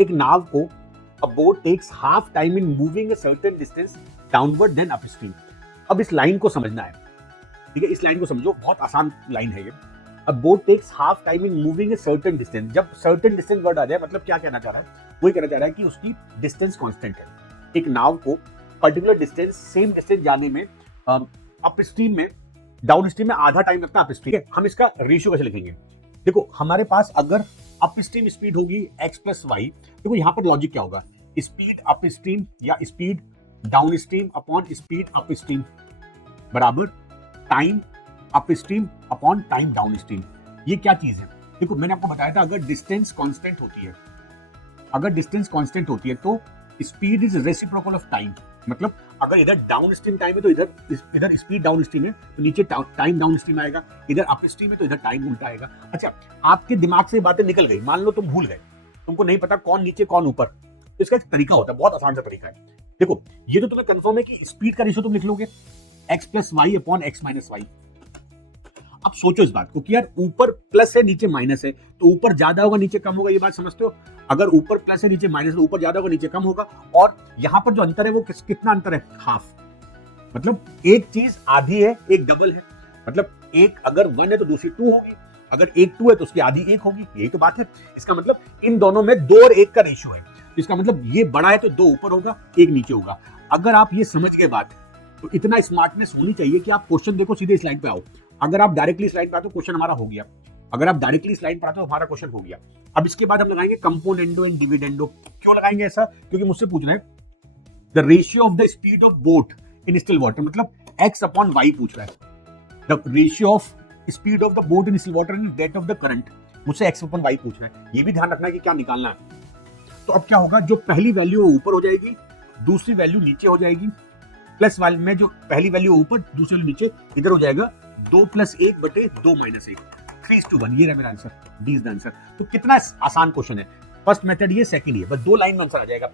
एक नाव को a boat takes half time in moving a certain distance downward than upstream. अब इस line को समझना है, ठीक है, इस लाइन को समझो, बहुत आसान लाइन है ये। A boat takes half time in moving a certain distance. जब certain distance वर्ड आ जाए मतलब क्या कहना चाह रहा है, वही कहना चाह रहा है कि उसकी डिस्टेंस कांस्टेंट है। एक नाव को पर्टिकुलर डिस्टेंस, सेम डिस्टेंस जाने में अपस्ट्रीम में, डाउन स्ट्रीम में आधा टाइम लगता है अपस्ट्रीम। हम इसका रेशियो कैसे लिखेंगे? देखो हमारे पास अगर अपस्ट्रीम स्पीड होगी x प्लस वाई, देखो यहाँ पर लॉजिक क्या होगा, स्पीड अपस्ट्रीम या speed downstream upon speed upstream बराबर time upstream upon time downstream. ये क्या चीज है? देखो मैंने आपको बताया था, अगर डिस्टेंस कांस्टेंट होती है, अगर डिस्टेंस कांस्टेंट होती है तो speed is reciprocal of time. मतलब अगर इधर डाउन स्ट्रीम टाइम है तो इधर स्पीड डाउन स्ट्रीम है तो नीचे टाइम डाउन स्ट्रीम आएगा, इधर अप स्ट्रीम है तो इधर टाइम उल्टा आएगा। अच्छा, आपके दिमाग से बातें निकल गई, मान लो तुम भूल गए, तुमको नहीं पता कौन नीचे कौन ऊपर, तो इसका एक तरीका होता है, बहुत आसान सा तरीका है। देखो ये तो तुम्हें कंफर्म है कि स्पीड का रेशियो तुम लिख लोगे x plus y upon x minus y. अब सोचो इस बात को कि यार ऊपर प्लस है नीचे माइनस है, तो ऊपर ज्यादा होगा नीचे कम होगा, ये बात समझते हो? अगर ऊपर प्लस है नीचे माइनस है, ऊपर ज्यादा होगा नीचे कम होगा, और यहां पर जो अंतर है वो कितना अंतर है? हाफ। मतलब एक चीज आधी है, एक डबल है। मतलब एक अगर 1 है तो दूसरी 2 होगी, अगर एक 2 है तो उसकी आधी 1 होगी, यही तो बात है। इसका मतलब इन दोनों में 2 और 1 का रेशियो है, तो इसका मतलब ये बड़ा है तो 2 ऊपर होगा 1 नीचे होगा। अगर आप ये समझ गए बात, तो इतना स्मार्टनेस होनी चाहिए कि आप क्वेश्चन देखो सीधे स्लाइड पे आओ। अगर आप डायरेक्टली स्लाइड पे आते हो क्वेश्चन हमारा हो गया, अगर आप डायरेक्टली स्लाइड पर आते हो हमारा क्वेश्चन हो गया। अब इसके बाद हम लगाएंगे कंपोनेंडो एंड डिविडेंडो। क्यों लगाएंगे ऐसा? क्योंकि मुझसे पूछ रहे हैं the ratio of the speed of boat in still water, मतलब x अपॉन y पूछ रहा है। The ratio of speed of the boat in still water and that of the current, मुझसे x अपॉन y पूछ रहा है। ये भी ध्यान रखना है कि क्या निकालना है। तो अब क्या होगा, जो पहली वैल्यू ऊपर हो जाएगी, दूसरी वैल्यू नीचे हो जाएगी, प्लस वाले में जो पहली वैल्यू ऊपर दूसरी वैल्यू नीचे, इधर हो जाएगा 2 + 1 बटे 2 - 1, 3:1। ये रहा मेरा answer, D is the answer. तो कितना आसान क्वेश्चन है। फर्स्ट मेथड ये, सेकंड ये, बस 2 लाइन में आंसर आ जाएगा।